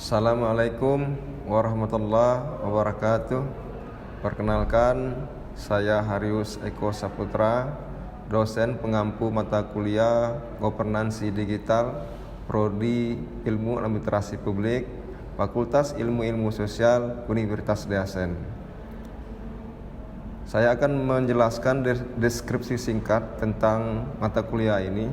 Assalamualaikum warahmatullahi wabarakatuh. Perkenalkan, saya Harius Eko Saputra, dosen pengampu mata kuliah Governansi Digital, Prodi Ilmu Administrasi Publik, Fakultas Ilmu Sosial, Universitas Dasen. Saya akan menjelaskan deskripsi singkat tentang mata kuliah ini.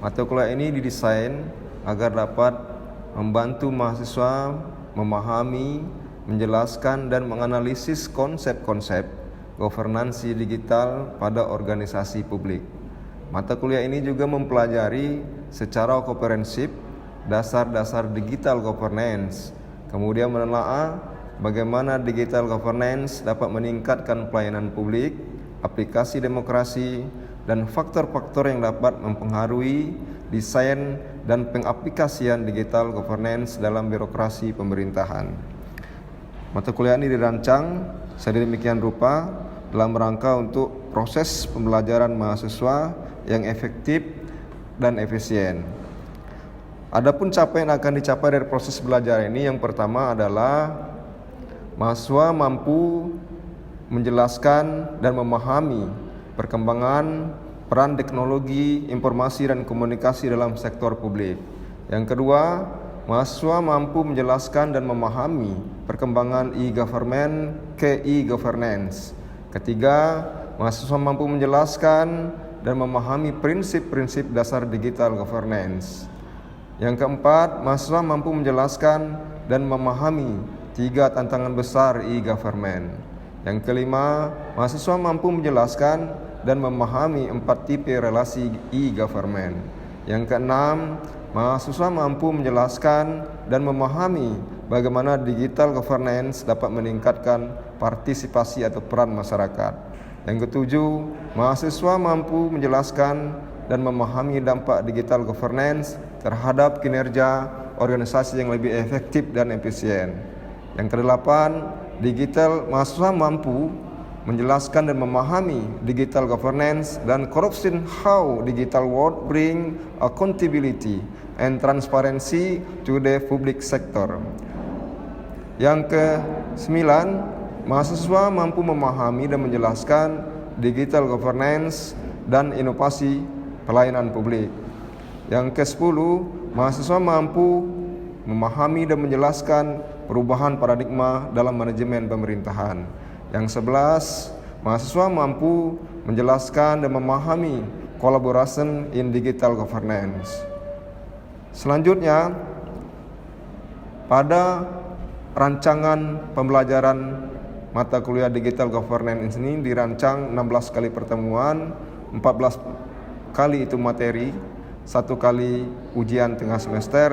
Mata kuliah ini didesain agar dapat membantu mahasiswa memahami, menjelaskan, dan menganalisis konsep-konsep governansi digital pada organisasi publik. Mata kuliah ini juga mempelajari secara komprehensif dasar-dasar digital governance, kemudian menelaah bagaimana digital governance dapat meningkatkan pelayanan publik, aplikasi demokrasi, dan faktor-faktor yang dapat mempengaruhi desain dan pengaplikasian digital governance dalam birokrasi pemerintahan. Mata kuliah ini dirancang sedemikian rupa dalam rangka untuk proses pembelajaran mahasiswa yang efektif dan efisien. Adapun capaian yang akan dicapai dari proses belajar ini, yang pertama adalah mahasiswa mampu menjelaskan dan memahami perkembangan peran teknologi, informasi, dan komunikasi dalam sektor publik. Yang kedua, mahasiswa mampu menjelaskan dan memahami perkembangan e-government ke e-governance. Ketiga, mahasiswa mampu menjelaskan dan memahami prinsip-prinsip dasar digital governance. Yang keempat, mahasiswa mampu menjelaskan dan memahami 3 tantangan besar e-government. Yang kelima, mahasiswa mampu menjelaskan dan memahami 4 tipe relasi e-government. Yang keenam, mahasiswa mampu menjelaskan dan memahami bagaimana digital governance dapat meningkatkan partisipasi atau peran masyarakat. Yang ketujuh, mahasiswa mampu menjelaskan dan memahami dampak digital governance terhadap kinerja organisasi yang lebih efektif dan efisien. Yang kedelapan, mahasiswa mampu menjelaskan dan memahami digital governance dan corruption, how digital world bring accountability and transparency to the public sector. Yang ke-9, mahasiswa mampu memahami dan menjelaskan digital governance dan inovasi pelayanan publik. Yang ke-10, mahasiswa mampu memahami dan menjelaskan perubahan paradigma dalam manajemen pemerintahan. Yang 11, mahasiswa mampu menjelaskan dan memahami collaboration in digital governance. Selanjutnya, pada rancangan pembelajaran mata kuliah digital governance ini dirancang 16 kali pertemuan, 14 kali itu materi, 1 kali ujian tengah semester,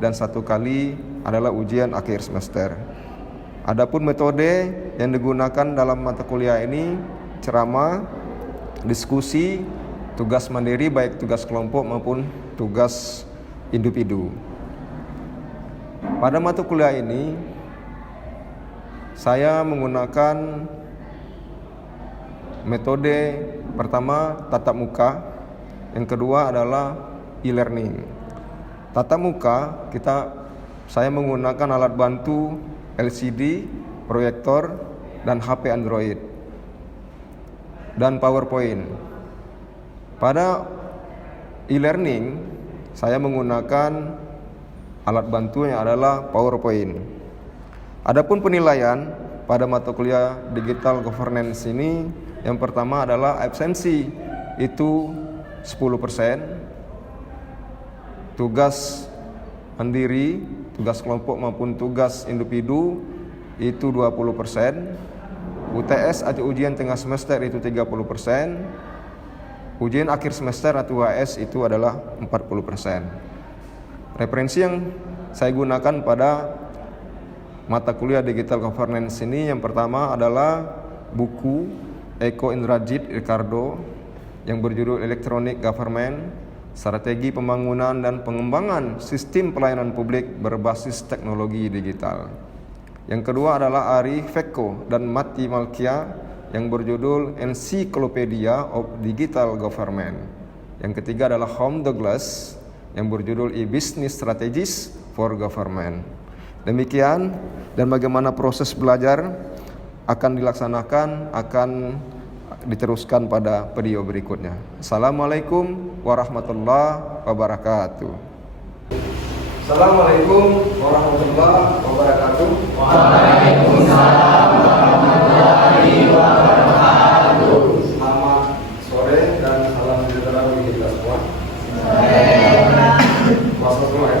dan 1 kali adalah ujian akhir semester. Adapun metode yang digunakan dalam mata kuliah ini ceramah, diskusi, tugas mandiri baik tugas kelompok maupun tugas individu. Pada mata kuliah ini saya menggunakan metode pertama tatap muka, yang kedua adalah e-learning. Tatap muka saya menggunakan alat bantu LCD, proyektor, dan HP Android, dan PowerPoint. Pada e-learning, saya menggunakan alat bantu yang adalah PowerPoint. Adapun penilaian pada mata kuliah digital governance ini, yang pertama adalah absensi, itu 10%, tugas mandiri, tugas kelompok maupun tugas individu itu 20%, UTS atau ujian tengah semester itu 30%, ujian akhir semester atau UAS itu adalah 40%. Referensi yang saya gunakan pada mata kuliah digital governance ini, yang pertama adalah buku Eko Indrajit Ricardo yang berjudul Electronic Government, Strategi Pembangunan dan Pengembangan Sistem Pelayanan Publik Berbasis Teknologi Digital. Yang kedua adalah Ari Fekko dan Matti Malkia yang berjudul Encyclopedia of Digital Government. Yang ketiga adalah Home Douglas yang berjudul E-Business Strategies for Government. Demikian, dan bagaimana proses belajar akan dilaksanakan, akan diteruskan pada video berikutnya. Assalamualaikum warahmatullahi wabarakatuh. Assalamualaikum warahmatullahi wabarakatuh. Waalaikumsalam warahmatullahi wabarakatuh. Selamat sore dan salam sejahtera bagi kita semua. Puasa semua ya?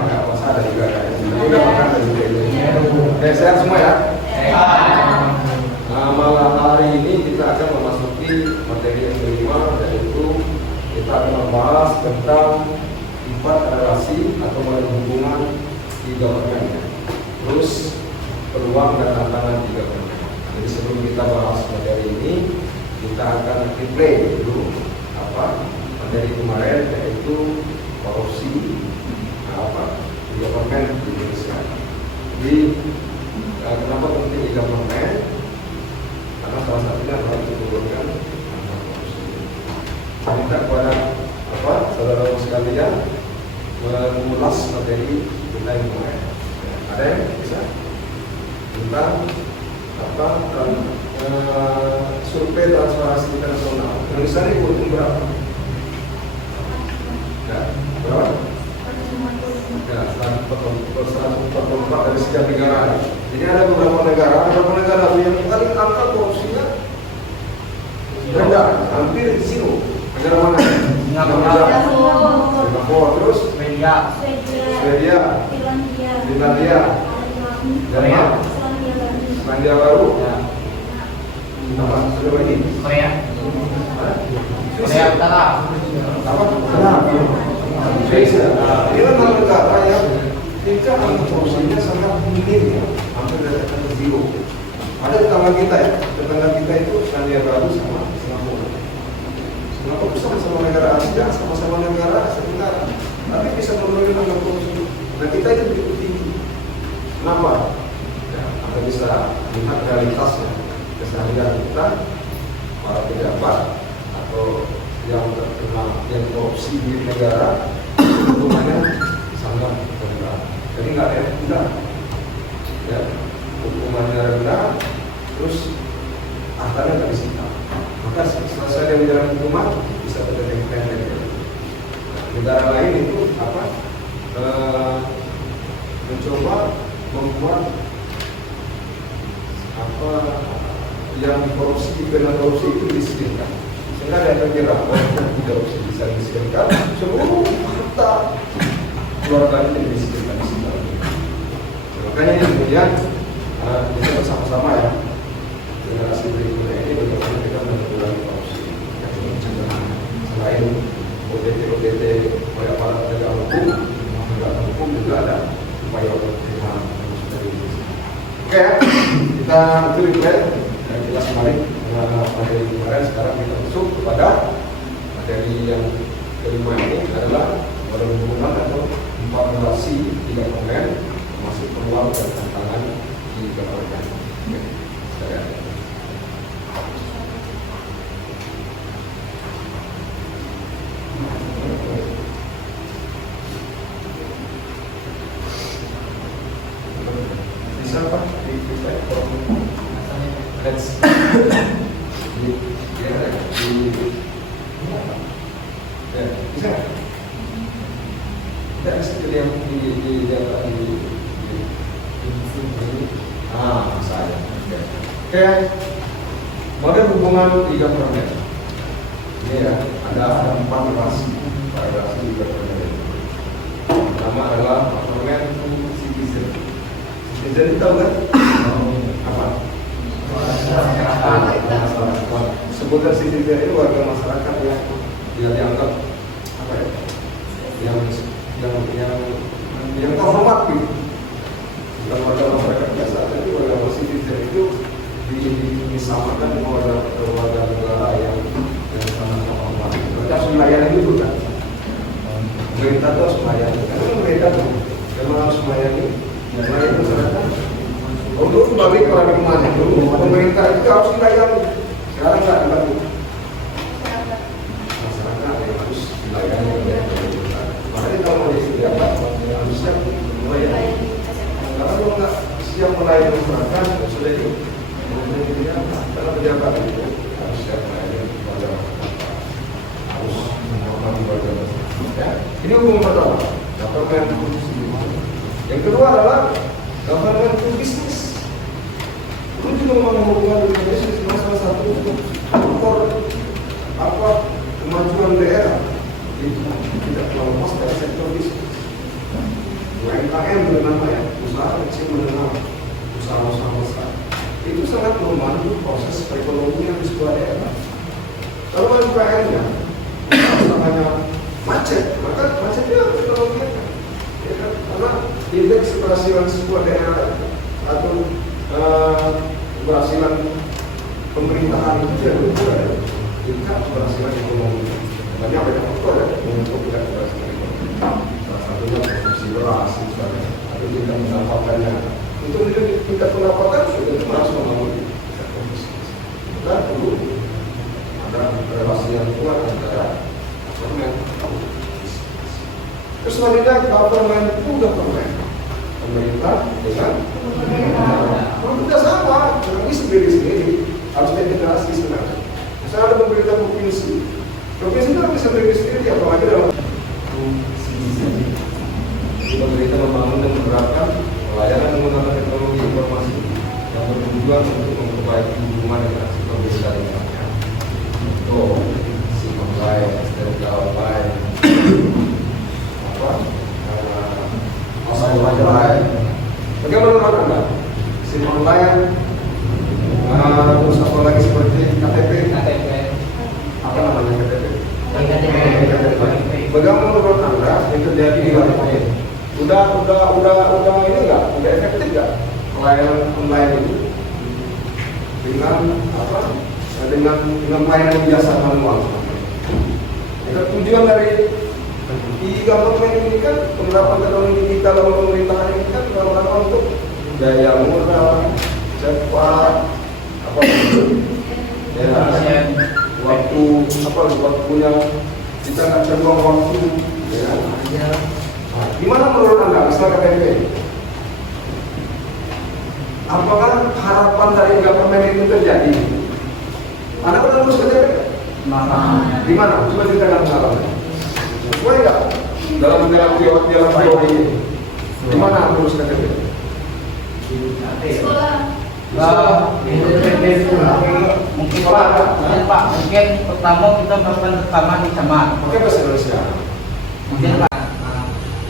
Enggak puasa ada juga kan? Udah makan ada juga itu. Oke, sehat semua ya? Nah, malam hari ini kita akan memasuki materi yang kelima, yaitu kita akan membahas tentang sifat relasi atau hubungan di government. Terus peluang dan tantangan di government. Jadi sebelum kita bahas materi ini, kita akan replay dulu materi kemarin, yaitu korupsi di government di Indonesia. Jadi kenapa penting di government? Karena salah satunya adalah menurunkan angka korupsi. Saya minta kepada saudara sekalian mengulas materi kita yang kemarin. Ada yang bisa tentang survei transparansi internasional. Indonesia ini untung berapa? Ya, berapa? Ya, 144 dari sekian negara. Jadi ada beberapa negara yang paling angka korupsinya rendah, hampir di sini. Negara mana? Singapura, terus Swedia, Finlandia, Jerman, Selandia Baru, apa? Sudah lagi? Korea Utara. Apa? Indonesia. Ini kan negara yang tingkat angka korupsinya sangat minim ya, hampir dari zero. Ada tetangga kita ya, tetangga kita itu Selandia Baru sama Singapura. Singapura sama-sama negara Asia, sama-sama negara sekitar, tapi bisa menurunkan angka korupsi. Nah kita itu begitu tinggi. Kenapa? Ya, Anda bisa lihat realitasnya, keseharian kita, para pejabat atau yang terkena yang korupsi di negara, hukumannya sangat rendah. Jadi nggak ada yang rendah, ya, hukumannya rendah, terus hartanya nggak disita. Maka selesai dia menjalani hukuman bisa terdetek. Negara lain itu mencoba membuat yang korupsi, dipidana korupsi itu dimiskinkan. Sehingga ada yang kira korupsi bisa dimiskinkan, seluruh harta keluarga itu dimiskinkan. Makanya ini kemudian kita bersama-sama ya, generasi berikutnya ini bagaimana kita menanggulangi korupsi. Selain OTT oleh aparat penegak hukum juga ada upaya penerimaan dari ini. Oke, kita itu replay dan kita kembali dengan materi kemarin. Sekarang kita masuk kepada materi yang kelima. Ini adalah hubungan atau empat relasi di government, termasuk peluang dan tantangan di government. Oke, bisa Pak? Bisa? Tidak bisa dilihat di data di saya. Oke. Model hubungan di government. Ini ya, ada 4 relasi di government. Pertama adalah government to citizen. Citizen tahu kan? Apa? Sebutan citizen itu warga masyarakat yang tidak dianggap apa ya? Yang terhormat gitu. Bukan warga masyarakat biasa, tapi warga citizen itu disamakan dengan warga negara yang sama-sama hormat. Mereka harus melayani dulu kan. Pemerintah itu harus melayani. Karena pemerintah tuh memang harus melayani masyarakat. Untuk balik orang kemana dulu, pemerintah itu harus dilayani. Sekarang nggak dibantu. Masyarakat yang harus dilayani oleh pemerintah. Makanya kalau mau jadi apa? siap melayani. Karena kalau nggak siap melayani masyarakat, sudah itu karena pejabat itu harus siap melayani kepada masyarakat, harus menghormati warga masyarakat. Ya, ini hukum pertama, government to citizen. Yang kedua adalah government to business. Itu juga membangun hubungan dengan bisnis, salah satu untuk kemajuan daerah. Itu tidak terlepas dari sektor bisnis. UMKM namanya, usaha kecil menengah, usaha besar. Itu sangat membantu proses perekonomian di sebuah daerah. Kalau UMKM-nya usahanya macet, maka macetnya perekonomian. Ya kan? Karena indeks keberhasilan sebuah daerah atau keberhasilan pemerintahan itu tidak berbeda. Tingkat keberhasilan ekonomi. Banyak faktor ya untuk tidak keberhasilan ekonomi. Salah satunya produksi beras misalnya, atau tingkat pendapatannya. Untuk tingkat pendapatan sudah harus membangun sektor bisnis. Kita perlu ada relasi yang kuat antara government dan bisnis. Terus selanjutnya government itu government. Pemerintah dengan pemerintah. Kalau tidak sama, ini sendiri-sendiri harus integrasi sebenarnya. Misalnya ada pemerintah provinsi itu bisa berdiri sendiri, apalagi dalam pemerintah membangun dan menerapkan pelayanan menggunakan teknologi informasi yang bertujuan untuk memperbaiki hubungan dengan sektor desa di dalamnya. Contoh, sistem online, STNK online, online. Bagaimana menurut Anda? SIM online, terus apa lagi seperti KTP? Apa namanya KTP? Bagaimana menurut Anda yang terjadi di lapangan? Udah ini enggak? Udah efektif enggak pelayanan online itu? Dengan pelayanan jasa manual. Tujuan dari e-government ini kan penerapan teknologi digital dalam pemerintahan ini kan dalam rangka untuk biaya murah, cepat, waktunya kita nggak terbuang waktu, ya. Nah, gimana menurut Anda misalnya KTP? Apakah harapan dari government itu terjadi? Anda pernah urus KTP? Di mana? Coba ceritakan pengalaman. Boleh nggak dalam teori ini? Di mana urus KTP? Sekolah. Mungkin Pak, mungkin pertama kita melakukan rekaman di camat. Oke, bahasa Indonesia. Mungkin Pak,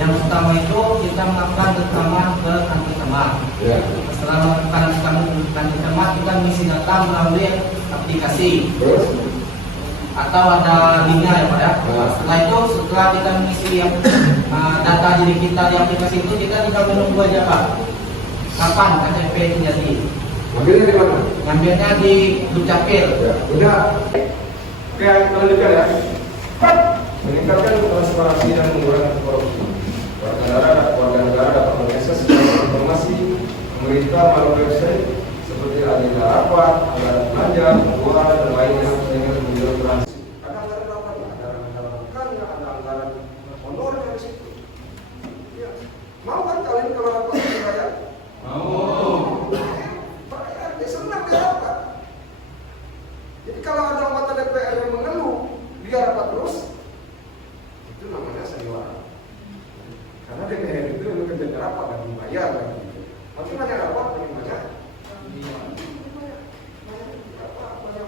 yang pertama itu kita melakukan rekaman ke kantor camat. Ya. Setelah melakukan rekaman ke kantor camat, kita mengisi data melalui aplikasi. Terus? Atau ada linknya ya Pak ya. Setelah itu, setelah kita mengisi data diri kita di aplikasi itu, kita tinggal menunggu aja Pak. Kapan KTP itu jadi? Ngambilnya di mana? Ngambilnya di Dukcapil. Ya, udah. Oke, kita lanjutkan ya. Meningkatkan transparansi dan mengurangi korupsi. Warga negara dapat mengakses informasi pemerintah melalui website seperti agenda rapat, anggaran belanja, pengeluaran dan lainnya sehingga kemudian transparansi. Ada anggaran rapat, ada anggaran makannya, ada anggaran honor dari situ. Ya. Mau kan kalian kalau rapat saya? Mau. Senang dia rapat. Jadi kalau ada anggota DPR yang mengeluh, dia rapat terus, itu namanya sandiwara. Karena DPR itu memang kerja rapat dan membayar lagi. Tapi banyak rapat, banyak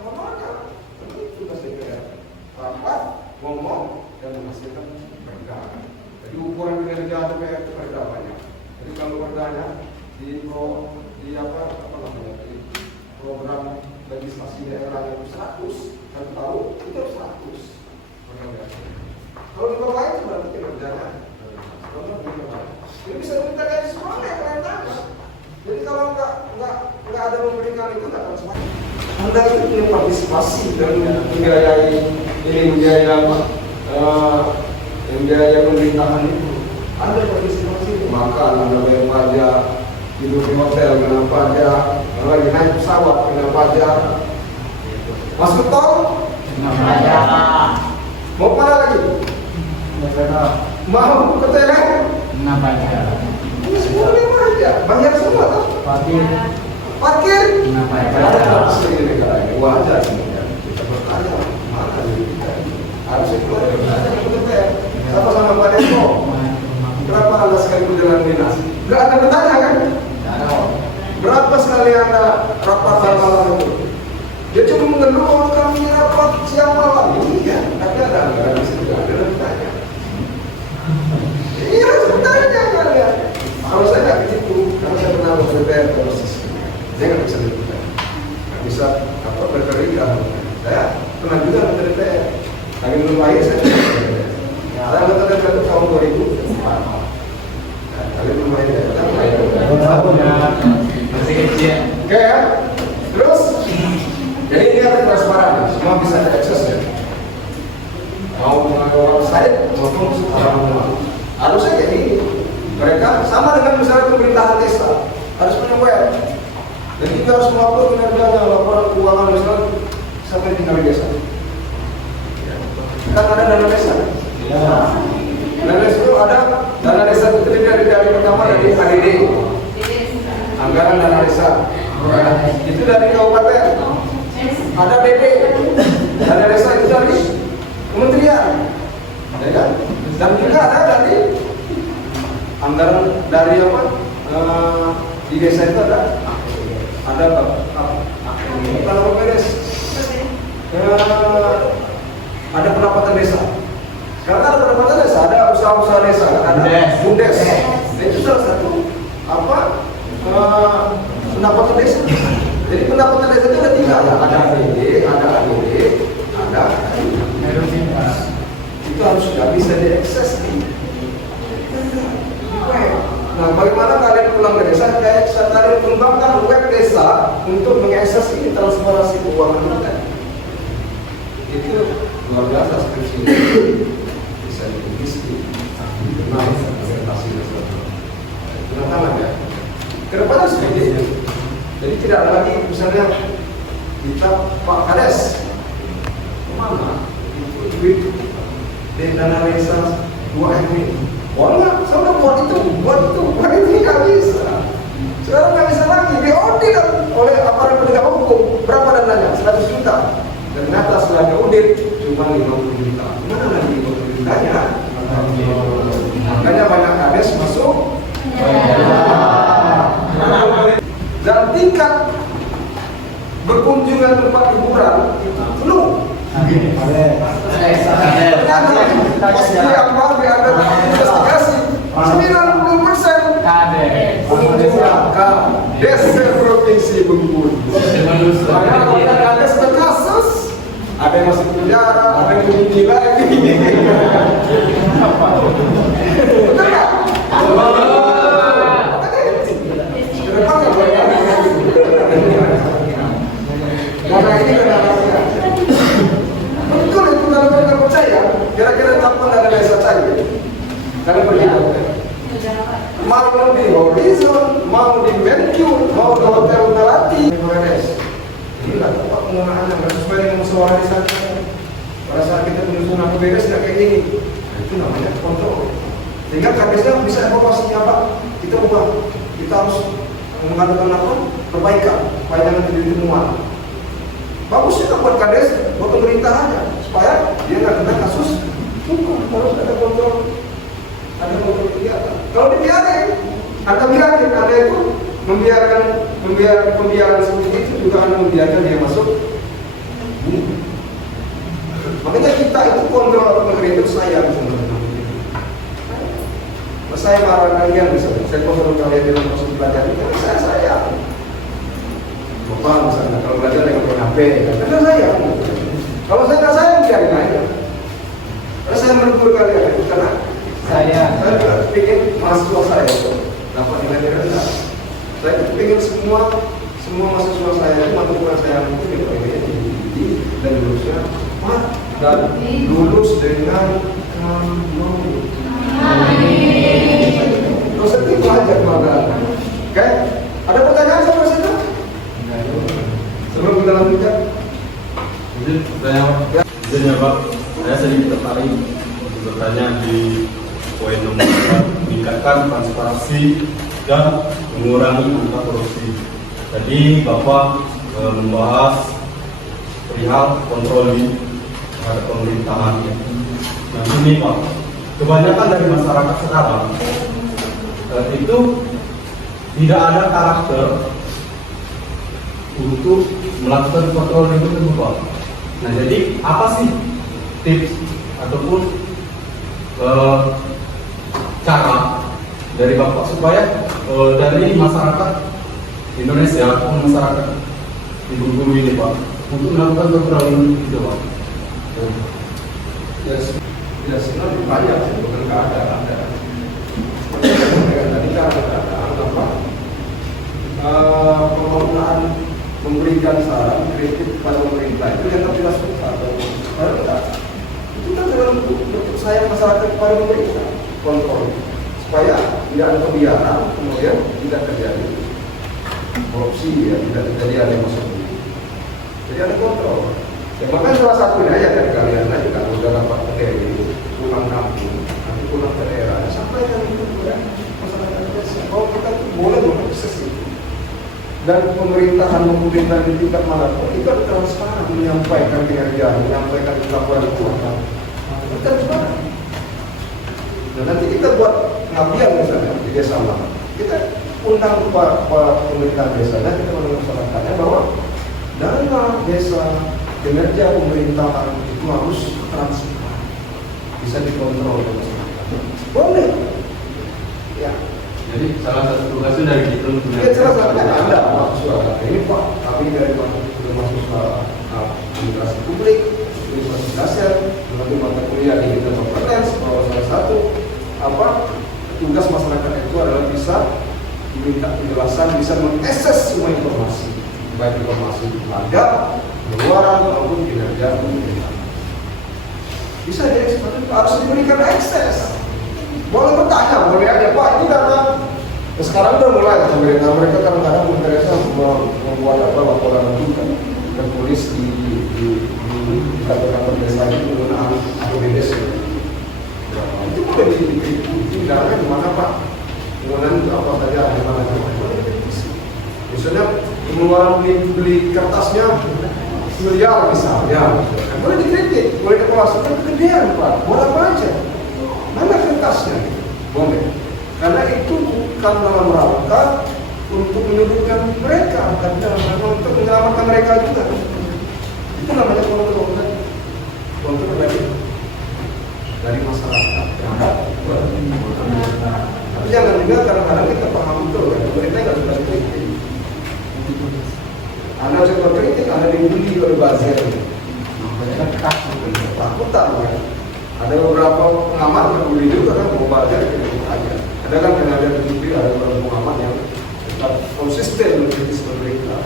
honornya. Itu tugas DPR. Rapat, ngomong dan menghasilkan berkah. Jadi ukuran kinerja DPR itu ada banyak. Jadi kalau bertanya di program legislasi daerah itu 100, satu tahun itu harus 100. Kalau di bawah itu berarti kinerjanya. Jadi bisa minta gaji semuanya kalian tanya. Jadi kalau nggak ada memberikan itu nggak akan semuanya. Anda itu punya partisipasi dan membiayai pemerintahan itu. Anda partisipasi, makan, Anda bayar pajak, tidur di hotel kena pajak, lagi naik pesawat kena pajak, masuk tol kena pajak, mau mana lagi? Mau ke tele Kenapa aja? Ini semua memang aja, bayar semua tuh. Parkir. Parkir. Kenapa aja? Ada di negara ini, wajar sebenarnya. Kita bertanya, mana duit kita? Harusnya keluar dari DPR. Sama-sama Pak Desko. Berapa Anda sekali berjalan dinas? Nggak ada bertanya kan? Berapa sekali Anda rapat malam itu? Dia cuma mengeluh, oh, kami rapat siang malam. Iya, tapi ada anggaran di situ, ada bertanya. Iya, harus bertanya kan ya. Kalau saya nggak begitu, karena saya pernah ke DPR proses. Saya nggak bisa bertanya. Nggak bisa apa berkeringat. Saya pernah juga ke DPR. Kami belum lahir saya ke DPR. Saya anggota DPR itu tahun 2004. Kali belum lahir ya. Masih kecil. Oke ya. Terus, jadi ini ada transparan, semua bisa diakses ya. Mau mengaku website maupun orang rumah. Harusnya jadi mereka sama dengan misalnya pemerintahan desa harus punya web. Jadi kita harus melapor kinerjanya, laporan keuangan misalnya siapa yang tinggal di desa. Kan ada dana desa. Dana desa itu ada dana desa itu terdiri dari pertama dari ADD, anggaran dana desa. Itu dari kabupaten. Ada DD, dana desa itu dari kementerian, ya kan? Dan juga ada dari anggaran dari apa? Di desa itu ada apa beres? Ada pendapatan desa. Karena ada pendapatan desa, ada usaha-usaha desa, ada BUMDes. Itu salah satu apa? Pendapatan desa. Jadi pendapatan desa itu ada tiga, ada ADD, ada ADD, ada itu harus sudah bisa diakses nih. Nah, bagaimana kalian pulang ke desa? Kalian kembangkan web desa untuk mengakses ini transparansi keuangan kita. Itu luar biasa skripsi bisa ditulis di jurnal presentasi nasional. Kenapa ya? Kedepannya seperti itu. Jadi tidak ada lagi misalnya kita Pak Kades kemana itu duit dari dana desa 2M ini. Oh enggak, saya udah buat itu nggak bisa. Sekarang nggak bisa lagi diaudit oleh aparat penegak hukum. Berapa dananya? 100 juta. Dan ternyata setelah diaudit cuma 50 juta. Mana lagi 50 jutanya? Makanya banyak kades masuk. Dan tingkat berkunjungan tempat hiburan itu penuh. Investigasi 90% kades provinsi Bengkulu. Ada kades berkasus, ada yang masuk penjara, ada yang diuji lagi. Betul nggak? Karena ini rahasia. Betul itu kalau kita percaya, kira-kira kapan ada desa cair? Karena begitu. Mau di Horizon, mau di Mercure, mau di Hotel Melati, inilah tempat penggunaan yang sesuai dengan musyawarah desa. Pada saat kita menyusun apa beres tidak kayak gini, itu namanya kontrol. Sehingga kadesnya bisa evaluasinya apa? Kita ubah, kita harus mengadakan apa? Perbaikan, supaya jangan terjadi temuan. Bagus juga buat kades, buat pemerintahannya, supaya dia nggak kena kasus hukum. Harus ada kontrol, kegiatan. Kalau dibiarin, ada itu membiarkan pembiaran seperti itu juga akan membiarkan dia masuk. Makanya kita itu kontrol pemerintah sayang sebenarnya. Saya marah kalian misalnya, saya kontrol kalian dalam proses belajar ini, saya sayang. Bapak misalnya kalau belajar dengan HP, karena sayang. Kalau saya nggak sayang, biarin aja. Karena saya menegur kalian itu karena saya juga ingin mahasiswa saya dapat nilai rendah. Saya ingin semua mahasiswa saya itu mata saya itu diperoleh dan lulusnya dan lulus dengan kamu. Terus itu aja keluarga. Oke, ada pertanyaan sampai situ? Sebelum kita lanjutkan. Izin ya Pak, saya sedikit tertarik untuk bertanya di poin nomor 4, meningkatkan demokrasi dan mengurangi angka korupsi. Jadi Bapak membahas perihal kontroli terhadap pemerintahan. Nah ini Pak, kebanyakan dari masyarakat sekarang itu tidak ada karakter untuk melakukan kontrol itu Pak. Nah jadi apa sih tips ataupun cara dari Bapak supaya dari masyarakat Indonesia ataupun masyarakat di Bengkulu ini Pak untuk melakukan kontrol itu Pak? Ya sebenarnya banyak bukan keadaan. Tadi keadaan apa? Pembangunan memberikan saran kritik kepada pemerintah itu yang tidak susah atau tidak. Itu kan dalam bentuk saya masyarakat kepada pemerintah kontrol supaya tidak ada pembiaran, kemudian tidak terjadi korupsi, ya tidak terjadi ada masuk. Jadi ada kontrol. Ya, makanya salah satunya ya dari kalian aja kalau sudah dapat PDI pulang kampung, nanti pulang ke daerah, sampaikan itu kepada masyarakat desa. Oh kita boleh mengakses itu. Dan pemerintahan di tingkat manapun itu transparan menyampaikan kinerja, menyampaikan laporan keuangan. Itu transparan. Dan nanti kita buat pengabdian misalnya di desa mana, kita undang pemerintahan desanya, kita undang masyarakatnya bahwa dana desa kinerja pemerintahan itu harus transparan, bisa dikontrol oleh masyarakat. Boleh. Ya. Jadi salah satu tugasnya dari kita untuk salah satunya ada mahasiswa ini Pak, tapi dari mahasiswa administrasi publik, universitas dasar, melalui mata kuliah di bidang kompetensi, bahwa salah satu tugas masyarakat itu adalah bisa diminta penjelasan, bisa mengakses semua informasi, baik informasi lembaga, luaran maupun kinerja pemerintah. Bisa dieksploitasi, harus diberikan akses. Boleh bertanya, boleh aja Pak, ini karena sekarang udah mulai pemerintah mereka kadang-kadang mereka membuat laporan itu kan tertulis di kantor-kantor desa itu penggunaan APBDes. Itu boleh dikritisi, caranya gimana Pak? Penggunaan itu apa saja, gimana boleh dikritisi. Misalnya pengeluaran beli kertasnya miliar misalnya, boleh dikritik, boleh dievaluasi, kan kegedean Pak, buat apa aja? Mana kertasnya? Boleh. Karena itu bukan dalam rangka untuk menyudutkan mereka, tapi dalam rangka untuk menyelamatkan mereka juga. Itu namanya kontrol dari masyarakat. Tapi jangan juga kadang-kadang kita paham betul, ya, pemerintah nggak suka kritik. Anda coba kritik, Anda dibully oleh buzzer. Takutan ya. Ada beberapa pengamat yang dibully juga kan, mau buzzer kritik aja. Ada kan tenaga pendidik, ada beberapa pengamat yang tetap konsisten mengkritis pemerintah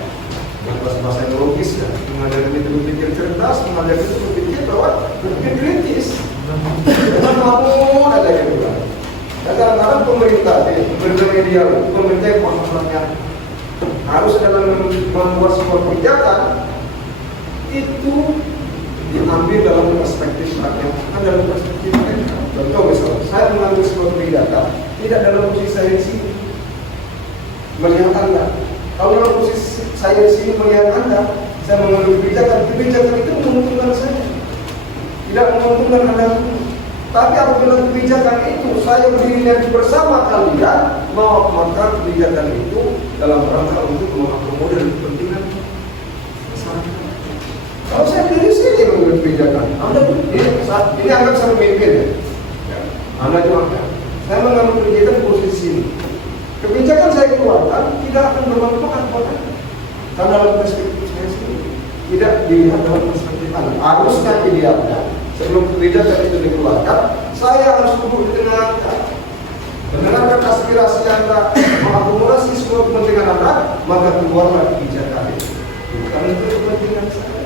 dengan bahasa-bahasa yang logis ya, mengajar kita berpikir cerdas, mengajar kita berpikir bahwa berpikir kritis. Dengan mampu ada yang juga. Dan kadang-kadang pemerintah media, pemerintah yang maksudnya harus dalam membuat sebuah kebijakan itu diambil dalam perspektif rakyat, bukan dalam perspektif mereka. Contoh misalnya, saya mengambil sebuah kebijakan tidak dalam posisi saya di sini melihat Anda. Kalau dalam posisi saya di sini melihat Anda, saya mengambil kebijakan itu menguntungkan saya, tidak menguntungkan Anda. Tapi apabila kebijakan itu saya berdiri bersama kalian, maka kebijakan itu dalam rangka untuk mengakomodir kepentingan masyarakat. Kalau saya berdiri sini mengambil kebijakan, Anda ini anggap saya memimpin ya. Anda juga saya mengambil kebijakan posisi ini. Kebijakan saya keluarkan tidak akan bermanfaat buat Anda. Karena dalam perspektif saya sendiri tidak dilihat dalam perspektif Anda. Harusnya idealnya sebelum kebijakan itu dikeluarkan, saya harus duduk di tengah Anda, mendengarkan aspirasi Anda, mengakomodasi semua kepentingan Anda, maka keluarlah kebijakan itu. Bukan untuk kepentingan saya,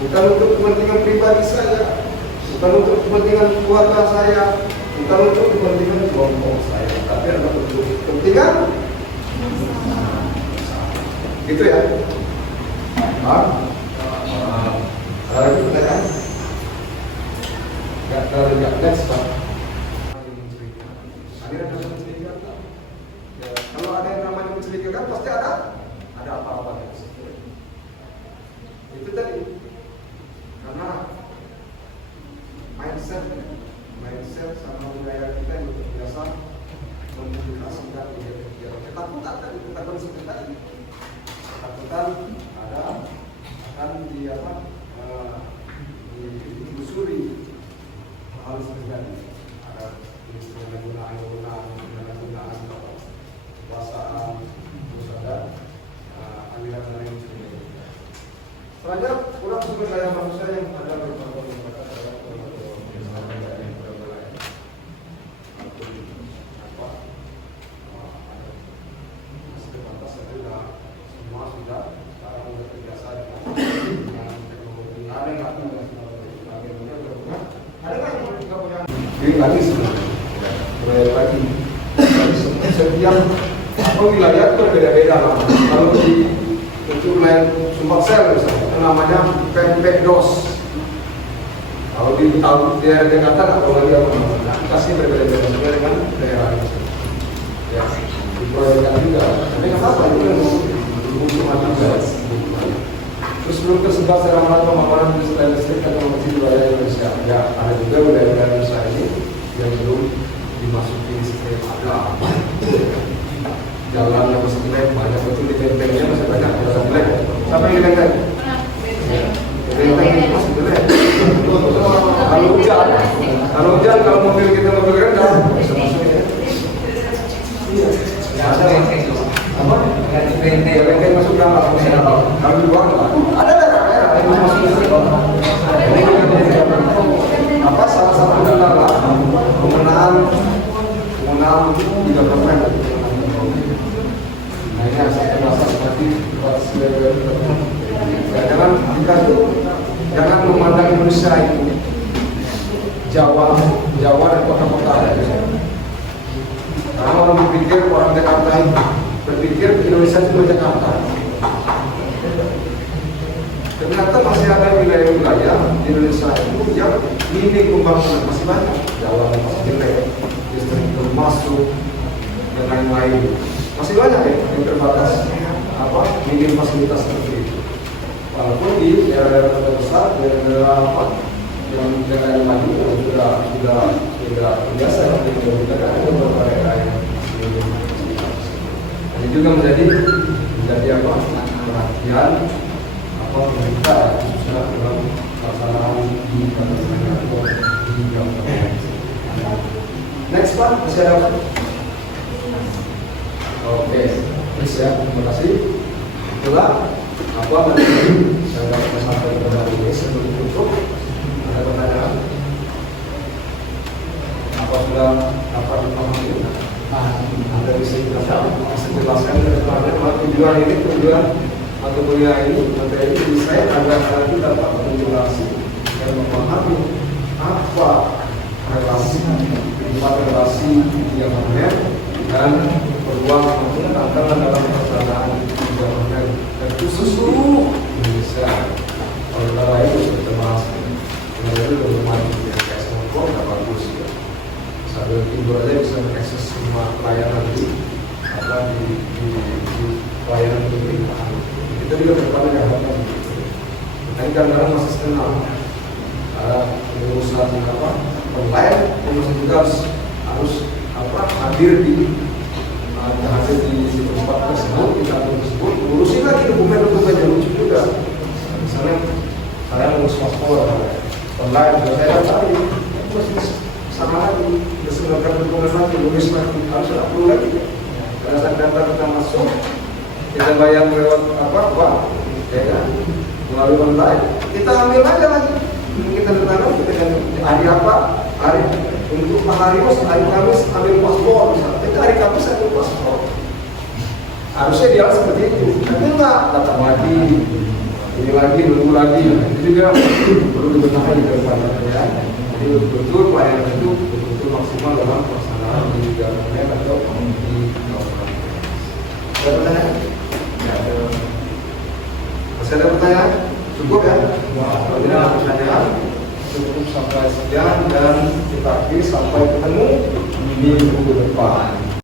bukan untuk kepentingan pribadi saya, bukan untuk kepentingan keluarga saya, bukan untuk kepentingan kelompok saya, tapi adalah untuk kepentingan gitu ya. Ada lagi pertanyaan? Enggak, next Pak. Ada yang kan pasti ada apa-apa di situ. Itu tadi karena mindset sama budaya kita yang terbiasa mempublikasikan kegiatan ketakutan tadi, ketakutan seperti tadi, ketakutan ada akan ditelusuri hal terjadi, ada penyalahgunaan kekuasaan, terus ada aliran yang sebagainya. Selanjutnya kurang sumber daya manusia yang ada beberapa lembaga dalam lagi sebenarnya lagi setiap wilayah itu berbeda-beda lah. Kalau di untuk wilayah Sumbaksel misalnya namanya PMP-DOS. Kalau di daerah Jakarta atau lagi apa namanya kasih berbeda-beda sebenarnya dengan daerah itu. Ya, di proyek juga. Tapi kenapa itu yang hubungan juga? Terus belum tersebar secara merata pemaparan listrik atau masih wilayah Indonesia. Ya, ada juga wilayah Indonesia ini yang belum dimasuki sistem ada jalan yang masih jelek, banyak betul di bentengnya masih banyak jalan jelek. Siapa yang di benteng? Benteng itu masih jelek. Kalau hujan, kalau mobil kita mobil rendah bisa masuk ya. Iya, ada benteng itu. Apa? Benteng masuk dalam kalau di luar ada daerah yang masuk di situ. Apa salah satu kendala penggunaan 3%. Nah ini harus kita rasa seperti jangan kita tuh jangan memandang Indonesia itu Jawa dan kota-kota aja. Karena orang berpikir orang Jakarta itu berpikir Indonesia itu Jakarta. Ternyata masih ada wilayah-wilayah di Indonesia itu yang minim pembangunan masih banyak, jalan masih jelek, listrik belum masuk, dan lain-lain. Masih banyak ya yang terbatas, minim fasilitas seperti itu. Walaupun di daerah-daerah kota besar, daerah yang daerah maju sudah biasa ya, kita ada beberapa daerah yang masih minim fasilitas. Ini juga menjadi perhatian pemerintah khususnya dalam pelaksanaan di Next Pak, masih ada apa? Oke, terus ya, terima kasih. Itulah nanti saya akan sampaikan kepada ini sebelum tutup. Ada pertanyaan? Apa sudah dapat dipahami? Anda bisa jelaskan ke depannya tujuan atau kuliah ini materi desain agar kita dapat menjelaskan dan memahami apa relasi government dan peluang kemungkinan antara dalam pelaksanaan government dan khusus seluruh Indonesia. Kalau kita lain sudah bahas itu bermain di ekspor tidak bagus ya. Sambil tidur aja bisa mengakses semua pelayanan di pelayanan pemerintahan. Kita juga terkadang diharapkan begitu. Tapi kadang-kadang masih setengah ada urusan online yang masih juga harus hadir di tempat tersebut, di kantor tersebut, ngurusin lagi dokumen-dokumen yang lucu juga. Misalnya saya ngurus paspor online, saya tadi masih sama lagi, diselenggarakan dokumen lagi, nulis lagi, harus tidak perlu lagi. Karena saat data kita masuk, kita bayar lewat uang, ya kan? Melalui online, kita ambil aja lagi. Kita bertanam, kita hari apa? Hari untuk hari Kamis ambil paspor, misalnya. Itu hari Kamis ambil paspor. Harusnya dia seperti itu, tapi enggak, datang lagi, ini lagi, nunggu lagi. Itu juga perlu dibenahi di depan ya. Jadi betul pelayanan itu betul maksimal dalam pelaksanaan di government atau di government. Ada pertanyaan? Ya, masih ada pertanyaan? Cukup ya? Kalau tidak ada pertanyaan, cukup sampai sekian dan kita akhiri sampai ketemu di minggu depan.